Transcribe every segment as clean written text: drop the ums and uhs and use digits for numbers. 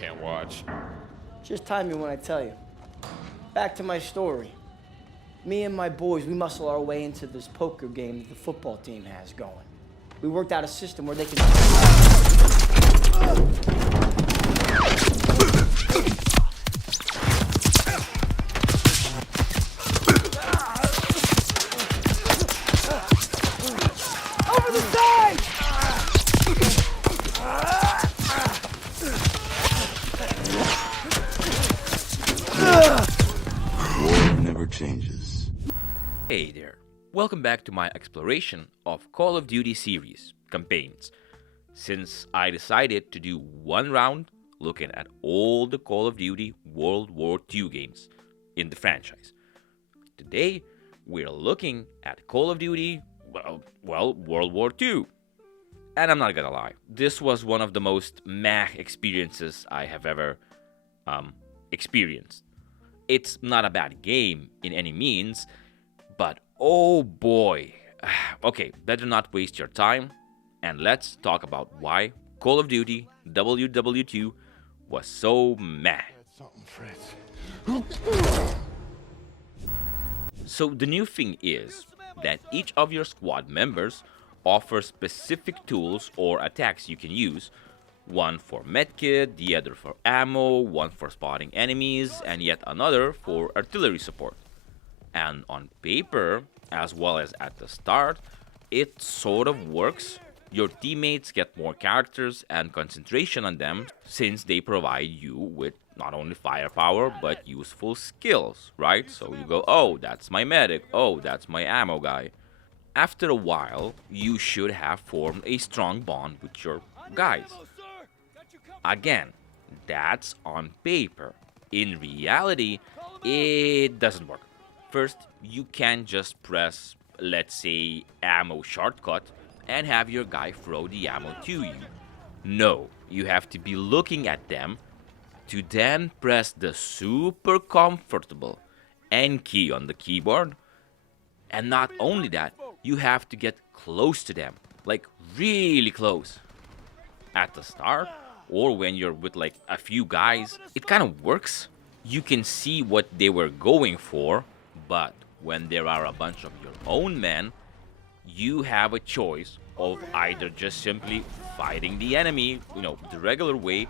can't watch. Just time me when I tell you. Back to my story. Me and my boys, we muscle our way into this poker game that the football team has going. We worked out a system where they can... Over the side! War never changes. Hey there, welcome back to my exploration of Call of Duty series campaigns. Since I decided to do one round looking at all the Call of Duty World War II games in the franchise. Today, we're looking at Call of Duty, well, World War II. And I'm not gonna lie, this was one of the most meh experiences I have ever experienced. It's not a bad game in any means, but oh boy. Okay, better not waste your time, and let's talk about why Call of Duty WWII was so meh. So the new thing is that each of your squad members offers specific tools or attacks you can use. One for medkit, the other for ammo, one for spotting enemies, and yet another for artillery support. And on paper, as well as at the start, it sort of works. Your teammates get more characters and concentration on them since they provide you with not only firepower but useful skills, right? So you go, oh, that's my medic, oh, that's my ammo guy. After a while, you should have formed a strong bond with your guys. Again, that's on paper. In reality, it doesn't work. First, you can't just press, let's say, ammo shortcut and have your guy throw the ammo to you. No, you have to be looking at them to then press the super comfortable N key on the keyboard. And not only that, you have to get close to them, like really close. At the start, or when you're with like a few guys, it kind of works. You can see what they were going for, but when there are a bunch of your own men, you have a choice of either just simply fighting the enemy, the regular way,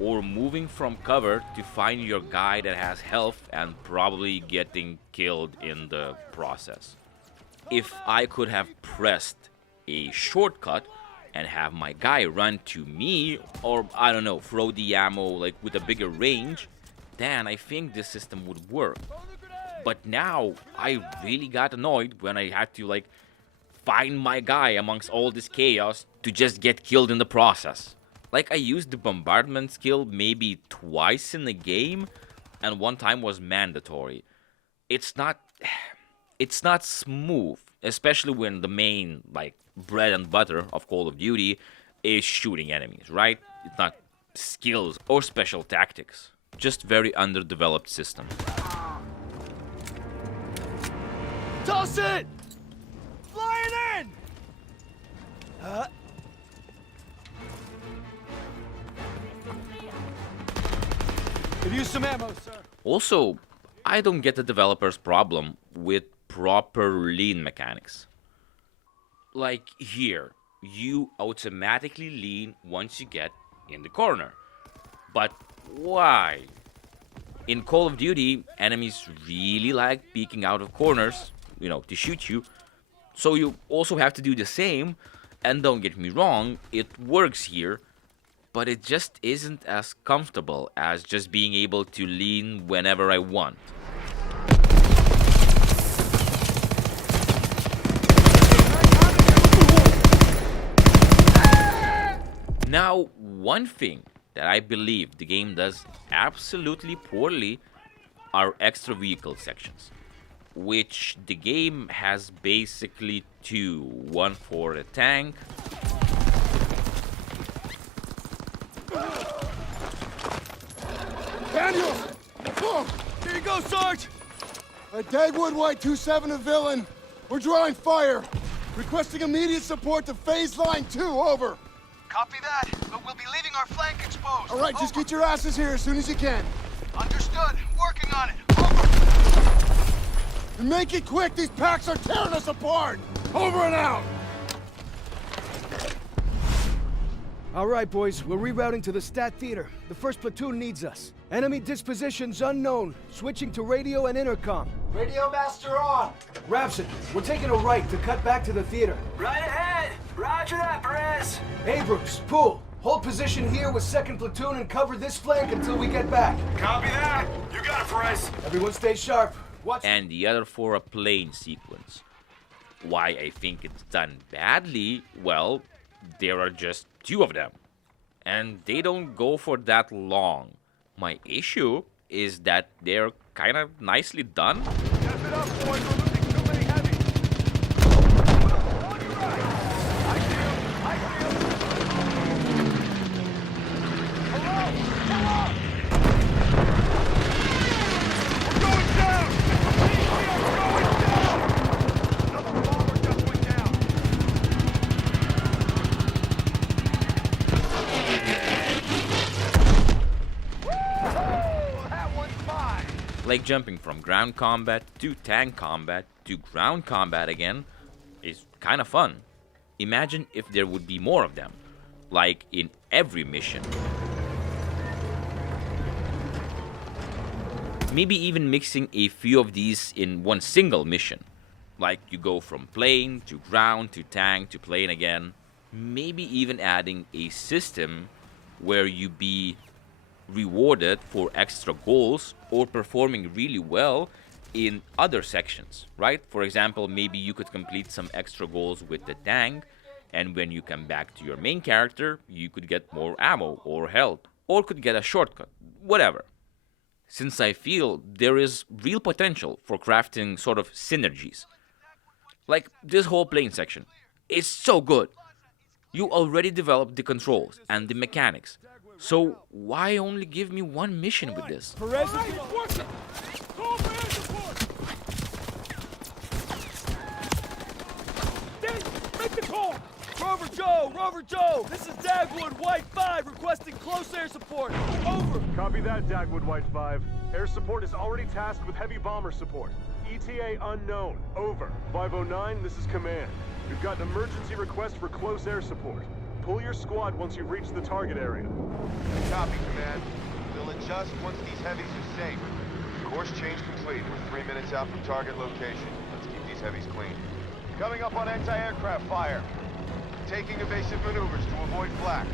or moving from cover to find your guy that has health and probably getting killed in the process. If I could have pressed a shortcut and have my guy run to me, or I don't know, throw the ammo like with a bigger range, then I think this system would work. But now I really got annoyed when I had to like find my guy amongst all this chaos to just get killed in the process. Like I used the bombardment skill maybe twice in the game, and one time was mandatory. It's not smooth, especially when the main like bread and butter of Call of Duty is shooting enemies, right? It's not skills or special tactics, just very underdeveloped system. Toss it! Fly it in! Could use some ammo, sir. Also, I don't get the developer's problem with proper lean mechanics. Like here, you automatically lean once you get in the corner. But why? In Call of Duty, enemies really like peeking out of corners, to shoot you. So you also have to do the same, and don't get me wrong, it works here, but it just isn't as comfortable as just being able to lean whenever I want. Now, one thing that I believe the game does absolutely poorly are extra vehicle sections, which the game has basically two. One for a tank. Daniel! Here you go, Sarge! Dagwood White 2-7 a villain. We're drawing fire. Requesting immediate support to phase line 2, over. Copy that, but we'll be leaving our flank exposed. All right, just get your asses here as soon as you can. Understood. Working on it. Over. And make it quick, these packs are tearing us apart! Over and out! All right, boys, we're rerouting to the Stat Theater. The first platoon needs us. Enemy dispositions unknown. Switching to radio and intercom. Radio master on. Rapson, we're taking a right to cut back to the theater. Right ahead. Roger that, Perez. Abrams, Poole, hold position here with 2nd Platoon and cover this flank until we get back. Copy that. You got it, Perez. Everyone stay sharp. Watch. And the other for a plane sequence. Why I think it's done badly? Well, there are just 2 of them. And they don't go for that long. My issue is that they're kind of nicely done. Step it up, boys. We're losing too many heavies. On your right. I see him. Hello. Hello. We're going down. We are going down. Another bomber just went down. Woo! That one's mine. Like jumping from ground combat to tank combat to ground combat again is kind of fun. Imagine if there would be more of them, like in every mission. Maybe even mixing a few of these in one single mission. Like you go from plane to ground to tank to plane again. Maybe even adding a system where you be rewarded for extra goals or performing really well in other sections, right? For example, maybe you could complete some extra goals with the tank, and when you come back to your main character, you could get more ammo or health, or could get a shortcut, whatever. Since I feel there is real potential for crafting sort of synergies. Like this whole plane section is so good. You already developed the controls and the mechanics. So why only give me one mission with this? Perez is working. Call for air support. Dave, make the call. Rover Joe, this is Dagwood White 5 requesting close air support. Over. Copy that, Dagwood White 5. Air support is already tasked with heavy bomber support. ETA unknown. Over. 509, this is command. We've got an emergency request for close air support. Pull your squad once you've reached the target area. Copy, Command. We'll adjust once these heavies are safe. Course change complete. We're 3 minutes out from target location. Let's keep these heavies clean. Coming up on anti-aircraft fire. Taking evasive maneuvers to avoid flak.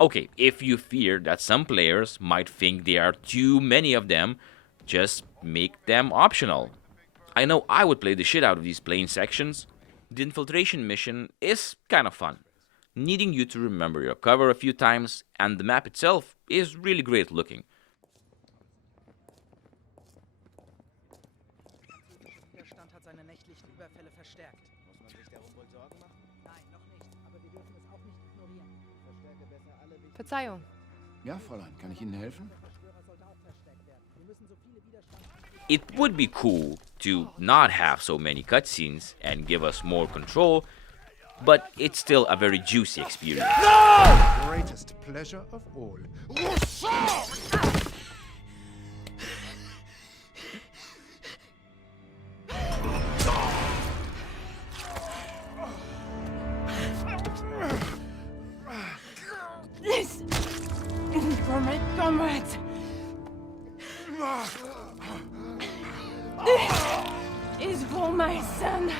Okay, if you fear that some players might think there are too many of them, just make them optional. I know I would play the shit out of these plane sections. The infiltration mission is kind of fun, needing you to remember your cover a few times, and the map itself is really great looking. Verzeihung. Ja, Fräulein, kann ich Ihnen helfen? It would be cool to not have so many cutscenes and give us more control, but it's still a very juicy experience. Greatest pleasure of all. This is for my comrades. This is for my son.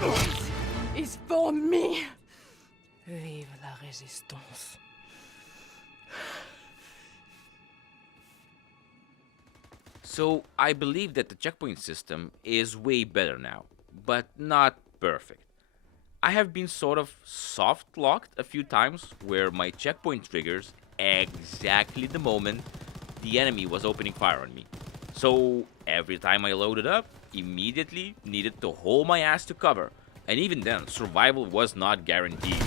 This is for me. Vive la résistance. So I believe that the checkpoint system is way better now, but not perfect. I have been sort of soft locked a few times where my checkpoint triggers exactly the moment the enemy was opening fire on me. So every time I loaded up, immediately needed to hold my ass to cover, and even then survival was not guaranteed.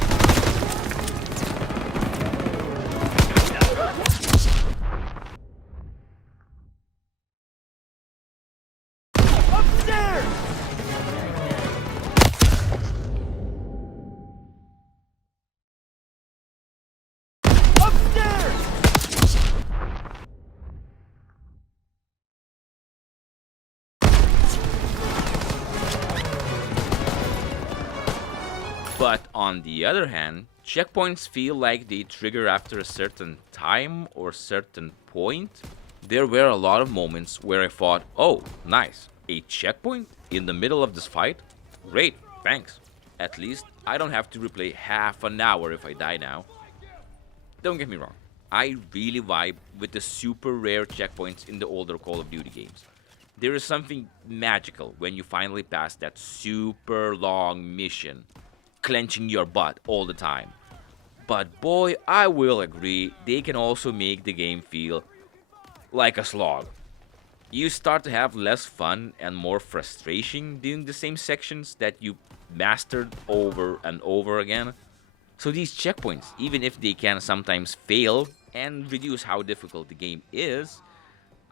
But on the other hand, checkpoints feel like they trigger after a certain time or certain point. There were a lot of moments where I thought, oh, nice, a checkpoint in the middle of this fight? Great, thanks. At least I don't have to replay half an hour if I die now. Don't get me wrong, I really vibe with the super rare checkpoints in the older Call of Duty games. There is something magical when you finally pass that super long mission, clenching your butt all the time. But boy, I will agree, they can also make the game feel like a slog. You start to have less fun and more frustration doing the same sections that you mastered over and over again. So these checkpoints, even if they can sometimes fail and reduce how difficult the game is,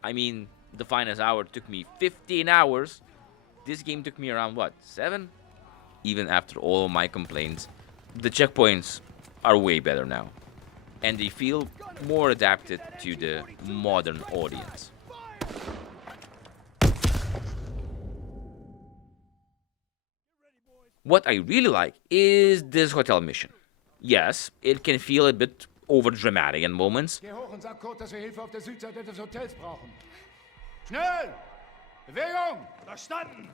I mean, the finest hour took me 15 hours. This game took me around, what, 7? Even after all of my complaints, the checkpoints are way better now. And they feel more adapted to the modern audience. What I really like is this hotel mission. Yes, it can feel a bit overdramatic in moments. Geh hoch und sag Code, dass wir Hilfe auf der Südseite des Hotels brauchen. Schnell! Bewegung! Verstanden!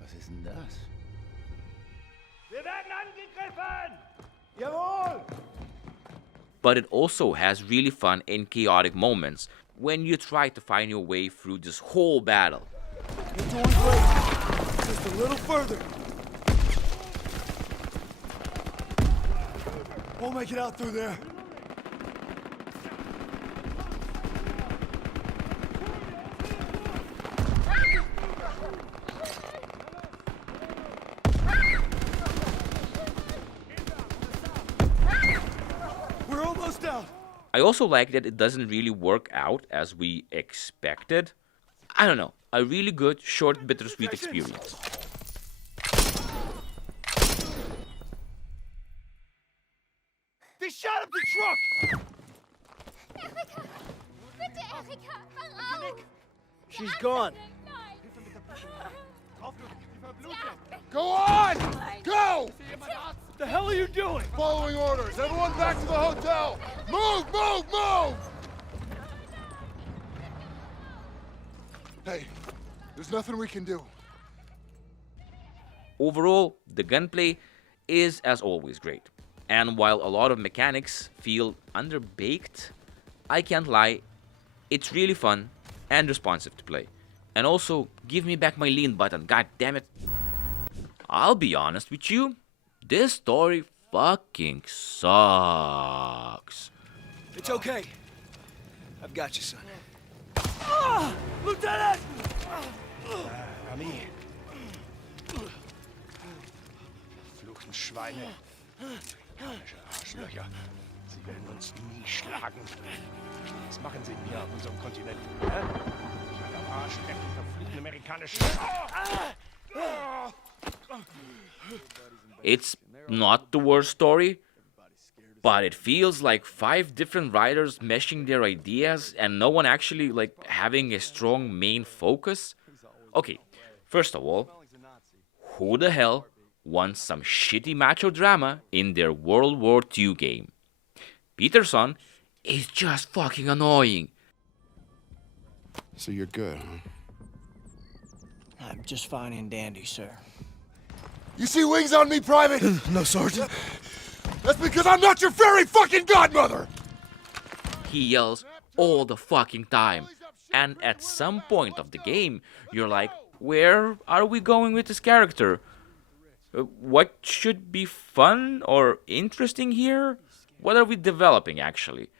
Was ist denn das? Wir werden angegriffen! Jawohl! But it also has really fun and chaotic moments when you try to find your way through this whole battle. You're doing great. Just a little further. We'll make it out through there. We're almost out. I also like that it doesn't really work out as we expected. I don't know, a really good, short, bittersweet experience. They shot up the truck! Erika! Bitte, Erika! Wach auf! She's gone. Go on! Go! What the hell are you doing? Following orders. Everyone back to the hotel. Move, move, move! Hey, there's nothing we can do. Overall, the gunplay is as always great. And while a lot of mechanics feel underbaked, I can't lie, it's really fun and responsive to play. And also, give me back my lean button, god damn it. I'll be honest with you, this story fucking sucks. It's okay. I've got you, son. Lieutenant! Ami. Fluchen Schweine. Amerikanische Arschlöcher. Sie werden uns nie schlagen. Was machen sie hier auf unserem Kontinent? Hä? Ich am Arsch, verfluchten amerikanischen... It's not the worst story, but it feels like 5 different writers meshing their ideas and no one actually having a strong main focus. Okay, first of all, who the hell wants some shitty macho drama in their World War II game? Peterson is just fucking annoying. So you're good, huh? I'm just fine and dandy, sir. You see wings on me, Private? No, Sergeant. That's because I'm not your fairy fucking godmother! He yells all the fucking time. And at some point of the game, you're like, where are we going with this character? What should be fun or interesting here? What are we developing, actually?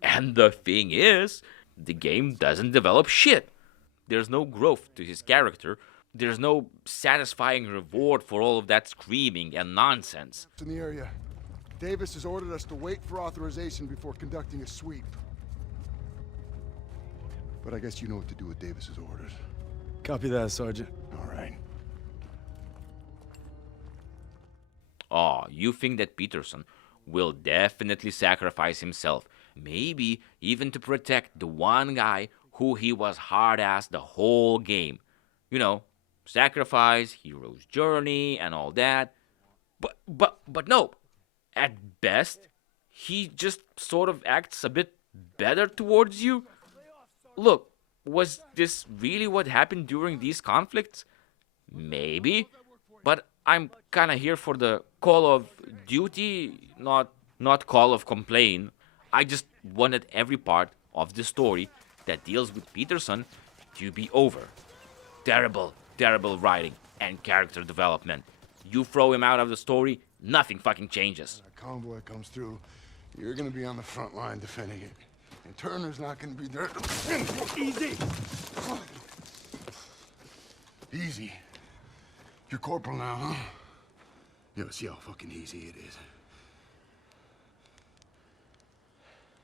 And the thing is, the game doesn't develop shit. There's no growth to his character. There's no satisfying reward for all of that screaming and nonsense. In the area, Davis has ordered us to wait for authorization before conducting a sweep. But I guess you know what to do with Davis's orders. Copy that, Sergeant. All right. Oh, you think that Peterson will definitely sacrifice himself, maybe even to protect the one guy who he was hard-ass the whole game. You know, sacrifice, hero's journey, and all that. But no. At best, he just sort of acts a bit better towards you. Look, was this really what happened during these conflicts? Maybe. But I'm kinda here for the Call of Duty, not Call of Complain. I just wanted every part of the story that deals with Peterson to be over. Terrible, terrible writing and character development. You throw him out of the story, nothing fucking changes. That convoy comes through, you're gonna be on the front line defending it. And Turner's not gonna be there to defend it. Easy! Easy? You're corporal now, huh? Yeah, see how fucking easy it is.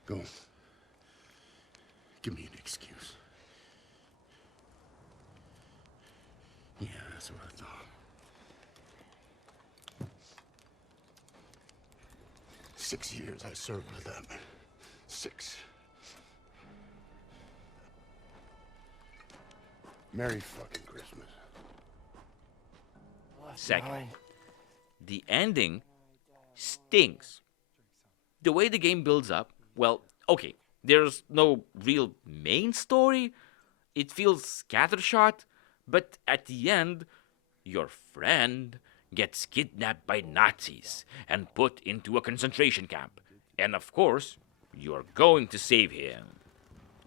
Go. Give me an excuse. Yeah, that's what I thought. 6 years I served with them. 6. Merry fucking Christmas. Second, the ending stinks. The way the game builds up, well, okay, there's no real main story. It feels scattershot, but at the end, your friend gets kidnapped by Nazis and put into a concentration camp. And of course, you're going to save him.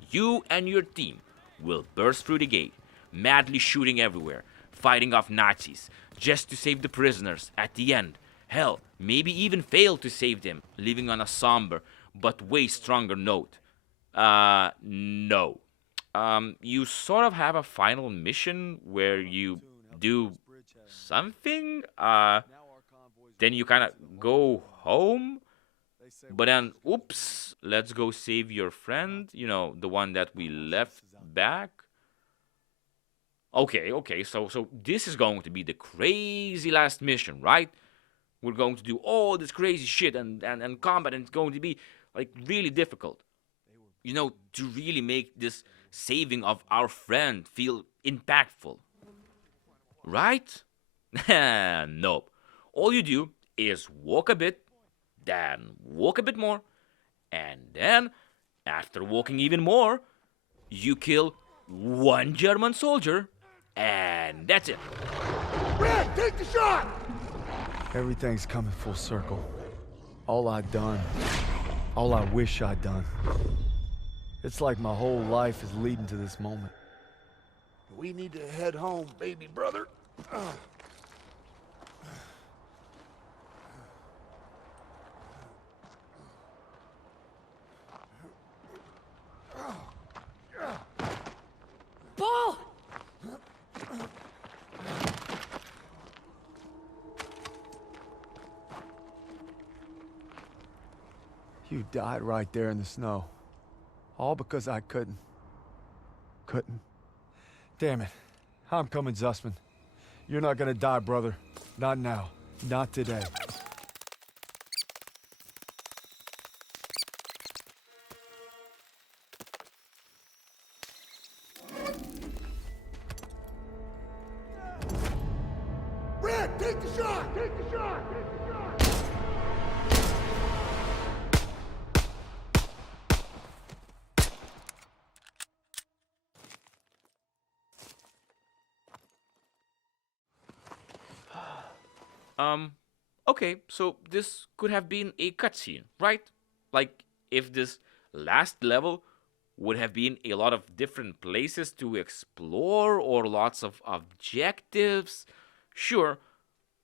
You and your team will burst through the gate, madly shooting everywhere, fighting off Nazis, just to save the prisoners at the end. Hell, maybe even fail to save them, leaving on a somber but way stronger note. No. You sort of have a final mission where you do something, then you kind of go home, but then, oops, let's go save your friend, you know, the one that we left back. Okay, so this is going to be the crazy last mission, right? We're going to do all this crazy shit and combat, and it's going to be, like, really difficult. You know, to really make this saving of our friend feel impactful. Right? Nope. All you do is walk a bit, then walk a bit more, and then, after walking even more, you kill one German soldier, and that's it. Red, take the shot! Everything's coming full circle. All I've done, all I wish I'd done. It's like my whole life is leading to this moment. We need to head home, baby brother. Paul! You died right there in the snow. All because I couldn't. Damn it. I'm coming, Zussman. You're not gonna die, brother. Not now. Not today. Red, take the shot! Take the shot! Take the shot! Okay, so this could have been a cutscene, right? Like, if this last level would have been a lot of different places to explore or lots of objectives, sure,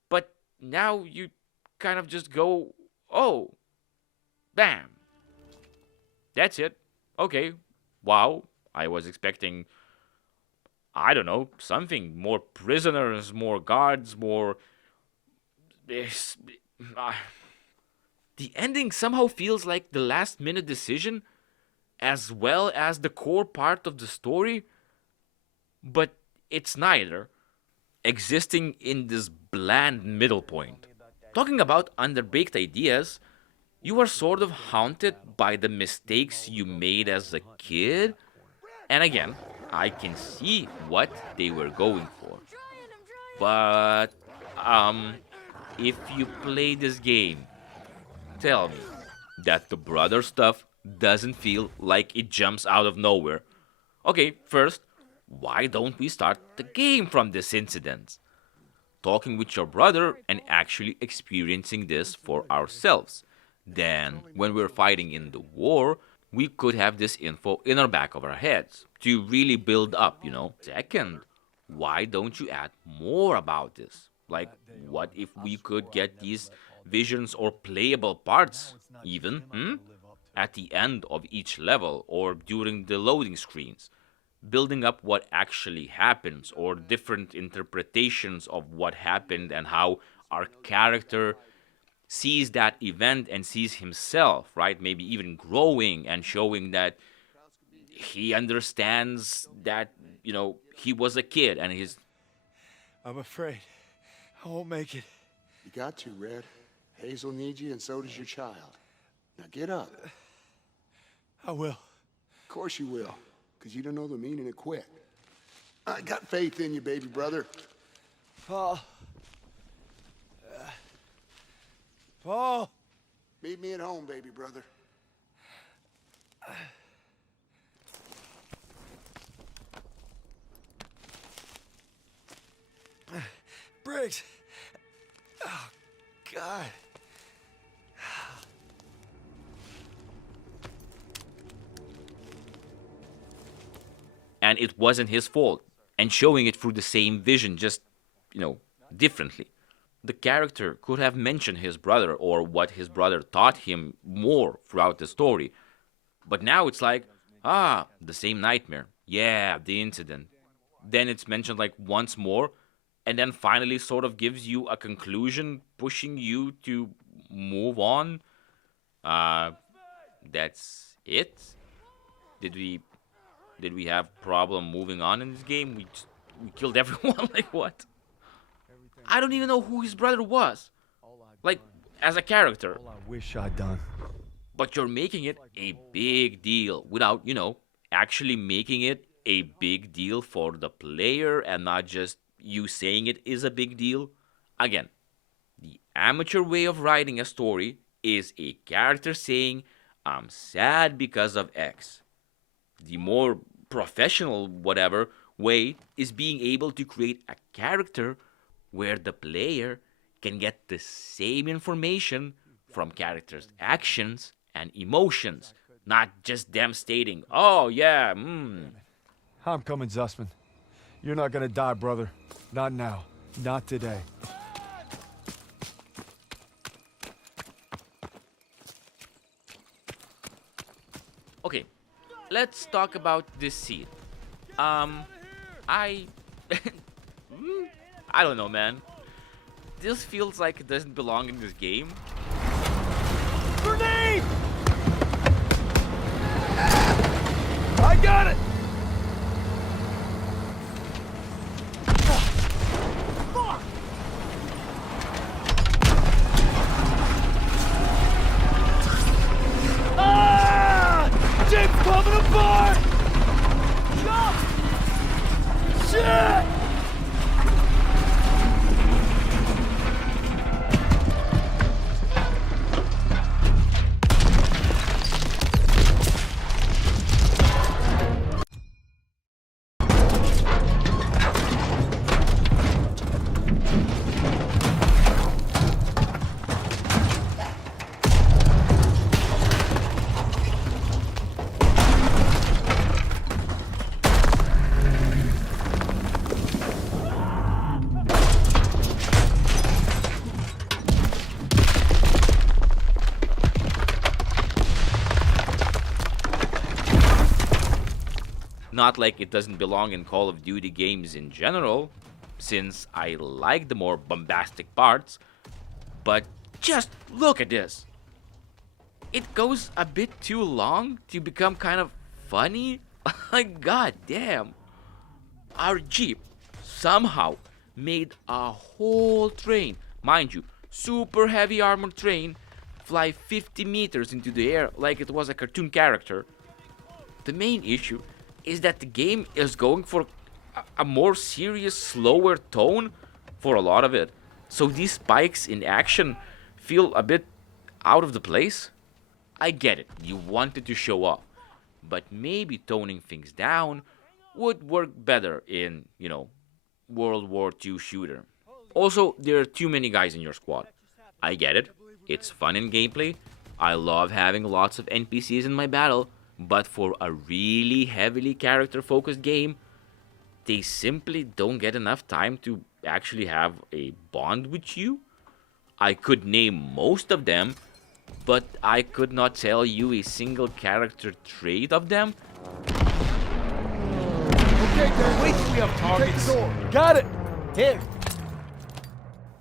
but now you kind of just go, oh, bam. That's it. Okay, wow, I was expecting, I don't know, something, more prisoners, more guards, more... The ending somehow feels like the last minute decision as well as the core part of the story, but it's neither, existing in this bland middle point. Talking about underbaked ideas, you are sort of haunted by the mistakes you made as a kid, And again, I can see what they were going for. But, if you play this game, tell me that the brother stuff doesn't feel like it jumps out of nowhere. Okay, first, why don't we start the game from this incident? Talking with your brother and actually experiencing this for ourselves. Then, when we're fighting in the war, we could have this info in our back of our heads to really build up, you know. Second, why don't you add more about this? Like, what if we could get these visions or playable parts, even, at the end of each level or during the loading screens? Building up what actually happens or different interpretations of what happened and how our character sees that event and sees himself, right? Maybe even growing and showing that he understands that, you know, he was a kid and he's... I'm afraid I won't make it. You got to, Red. Hazel needs you, and so does your child. Now get up. I will. Of course you will, because you don't know the meaning of quit. I got faith in you, baby brother. Paul. Paul. Meet me at home, baby brother. Briggs. Oh, God. And it wasn't his fault. And showing it through the same vision, just, you know, differently. The character could have mentioned his brother or what his brother taught him more throughout the story. But now it's like, the same nightmare. Yeah, the incident. Then it's mentioned like once more, and then finally sort of gives you a conclusion, pushing you to move on. That's it? Did we have problem moving on in this game? We killed everyone. Like what? I don't even know who his brother was. Like, as a character. All I wish I'd done. But you're making it a big deal without, you know, actually making it a big deal for the player and not just you saying it is a big deal. Again, the amateur way of writing a story is a character saying, I'm sad because of X. The more professional, whatever, way is being able to create a character where the player can get the same information from characters' actions and emotions, not just them stating, oh yeah, I'm coming, Zussman. You're not gonna die, brother. Not now. Not today. Okay, let's talk about this scene. I don't know, man. This feels like it doesn't belong in this game. Grenade! I got it! Fuck! Ah! Jim's coming apart! Jump! Shit! Not like it doesn't belong in Call of Duty games in general, since I like the more bombastic parts, but just look at this. It goes a bit too long to become kind of funny. Like, god damn. Our Jeep somehow made a whole train, mind you, super heavy armored train, fly 50 meters into the air like it was a cartoon character. The main issue is that the game is going for a more serious, slower tone for a lot of it. So these spikes in action feel a bit out of the place. I get it, you wanted to show off, but maybe toning things down would work better in, World War II shooter. Also, there are too many guys in your squad. I get it, it's fun in gameplay. I love having lots of NPCs in my battle, but for a really heavily character-focused game, they simply don't get enough time to actually have a bond with you. I could name most of them, but I could not tell you a single character trait of them. Okay, Dad. Wait till we have targets. Got it. Here.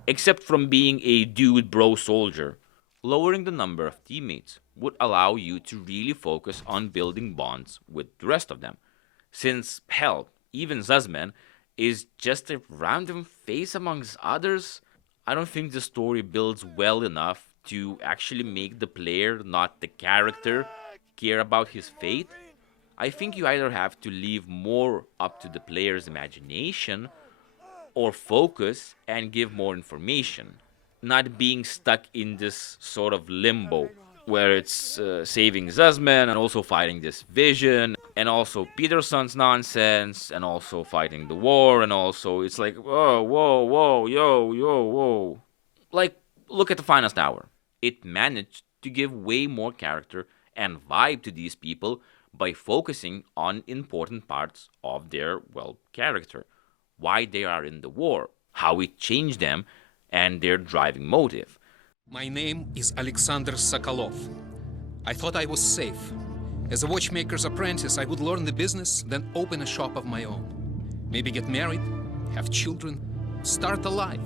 Except from being a dude bro soldier. Lowering the number of teammates would allow you to really focus on building bonds with the rest of them. Since, hell, even Zuzman is just a random face amongst others, I don't think the story builds well enough to actually make the player, not the character, care about his fate. I think you either have to leave more up to the player's imagination or focus and give more information, not being stuck in this sort of limbo where it's saving Zuzman and also fighting this vision and also Peterson's nonsense and also fighting the war and also it's like, whoa, whoa. Like, look at the Finest Hour. It managed to give way more character and vibe to these people by focusing on important parts of their, character. Why they are in the war, how it changed them, and their driving motive. My name is Alexander Sokolov. I thought I was safe. As a watchmaker's apprentice, I would learn the business, then open a shop of my own. Maybe get married, have children, start a life.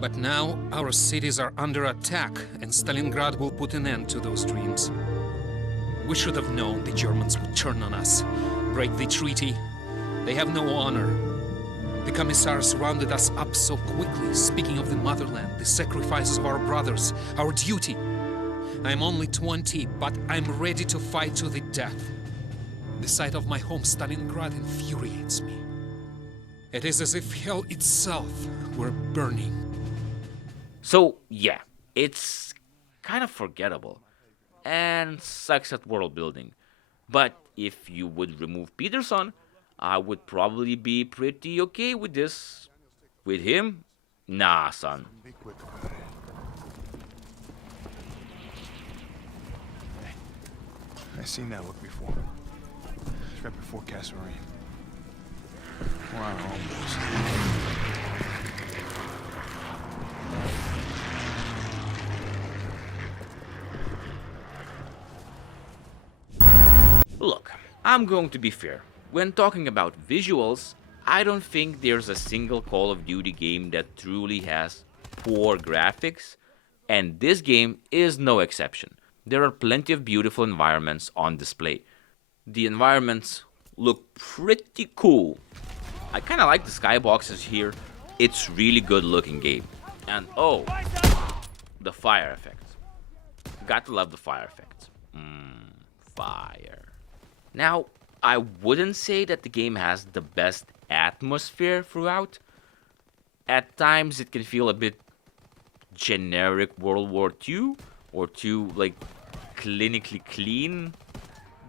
But now our cities are under attack, and Stalingrad will put an end to those dreams. We should have known the Germans would turn on us, break the treaty. They have no honor. The commissars rounded us up so quickly, speaking of the motherland, the sacrifices of our brothers, our duty. I'm only 20, but I'm ready to fight to the death. The sight of my home Stalingrad infuriates me. It is as if hell itself were burning. So, yeah, it's kind of forgettable and sucks at world building. But if you would remove Peterson, I would probably be pretty okay with this. With him? Nah, son. Be quick about it. I've seen that look before. It's right before Kasserine. We're on our own boys. Look, I'm going to be fair. When talking about visuals, I don't think there's a single Call of Duty game that truly has poor graphics, and this game is no exception. There are plenty of beautiful environments on display. The environments look pretty cool. I kinda like the skyboxes here. It's really good looking game. And oh, the fire effects. Got to love the fire effects. Fire. Now, I wouldn't say that the game has the best atmosphere throughout. At times it can feel a bit generic World War II or too, clinically clean.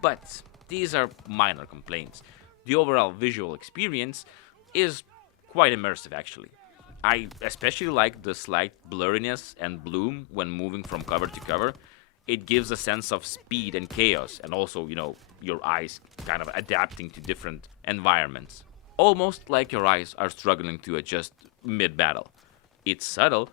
But these are minor complaints. The overall visual experience is quite immersive, actually. I especially like the slight blurriness and bloom when moving from cover to cover. It gives a sense of speed and chaos, and also, your eyes kind of adapting to different environments. Almost like your eyes are struggling to adjust mid-battle. It's subtle,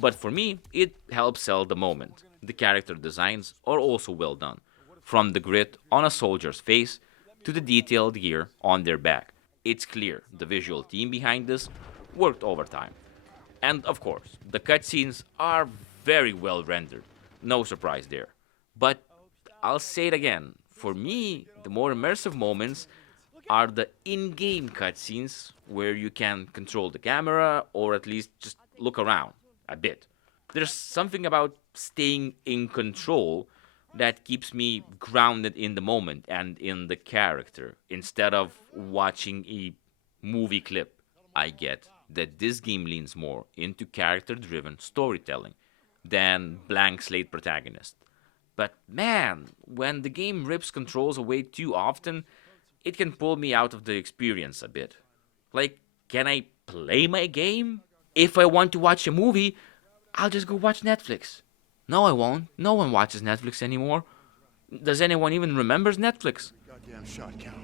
but for me, it helps sell the moment. The character designs are also well done, from the grit on a soldier's face to the detailed gear on their back. It's clear the visual team behind this worked overtime. And of course, the cutscenes are very well rendered. No surprise there. But I'll say it again. For me, the more immersive moments are the in-game cutscenes where you can control the camera or at least just look around a bit. There's something about staying in control that keeps me grounded in the moment and in the character instead of watching a movie clip. I get that this game leans more into character-driven storytelling than blank slate protagonist. But man, when the game rips controls away too often, it can pull me out of the experience a bit. Like, can I play my game? If I want to watch a movie, I'll just go watch Netflix. No, I won't. No one watches Netflix anymore. Does anyone even remembers Netflix? Goddamn shot count.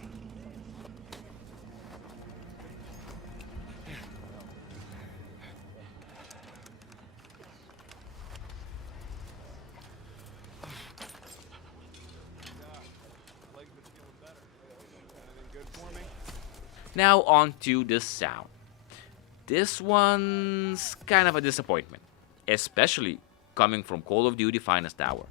Now on to the sound. This one's kind of a disappointment, especially coming from Call of Duty Finest Hour.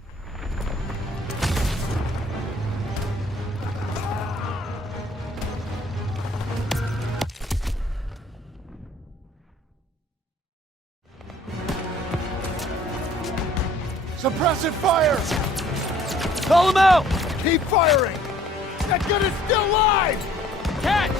Suppressive fire! Call him out! Keep firing! That gun is still live! Catch!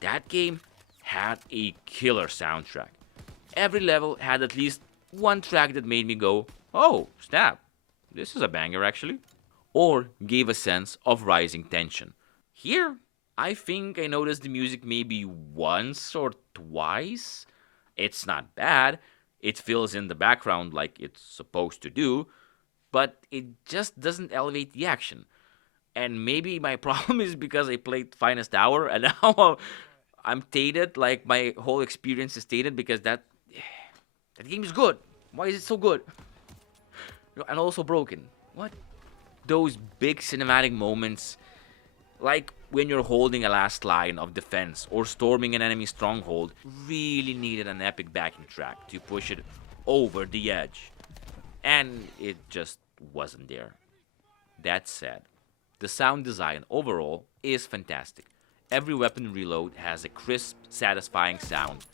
That game had a killer soundtrack. Every level had at least one track that made me go, oh, snap, this is a banger actually. Or gave a sense of rising tension. Here, I think I noticed the music maybe once or twice. It's not bad, it fills in the background like it's supposed to do, but it just doesn't elevate the action. And maybe my problem is because I played Finest Hour and now I'm tainted, like my whole experience is tainted because that game is good. Why is it so good? And also broken. What? Those big cinematic moments, like when you're holding a last line of defense or storming an enemy stronghold, really needed an epic backing track to push it over the edge. And it just wasn't there. That said, the sound design overall is fantastic. Every weapon reload has a crisp, satisfying sound.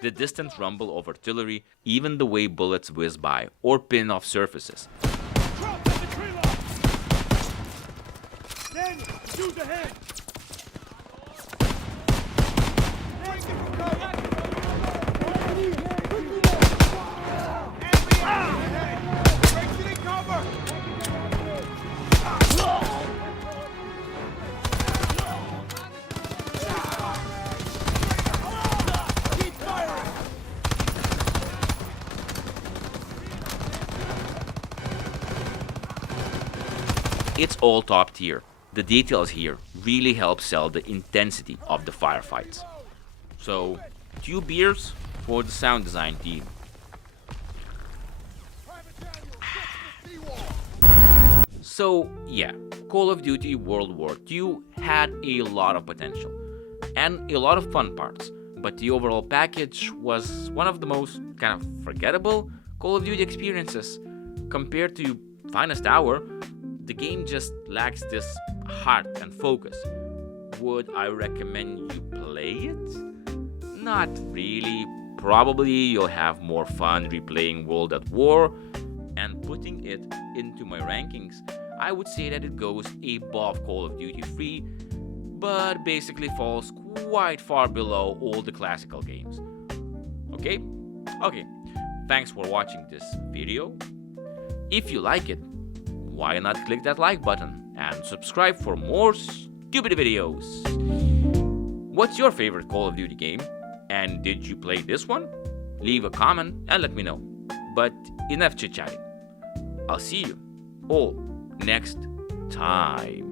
The distant rumble of artillery, even the way bullets whiz by or pin off surfaces. Drop at the tree line! Daniel, use the hand! It's all top tier. The details here really help sell the intensity of the firefights. So, 2 beers for the sound design team. So, yeah, Call of Duty World War II had a lot of potential and a lot of fun parts, but the overall package was one of the most kind of forgettable Call of Duty experiences. Compared to Finest Hour, the game just lacks this heart and focus. Would I recommend you play it? Not really. Probably you'll have more fun replaying World at War, and putting it into my rankings, I would say that it goes above Call of Duty 3, but basically falls quite far below all the classical games. Okay? Okay. Thanks for watching this video. If you like it, why not click that like button and subscribe for more stupid videos? What's your favorite Call of Duty game? And did you play this one? Leave a comment and let me know. But enough chit-chatting. I'll see you all next time.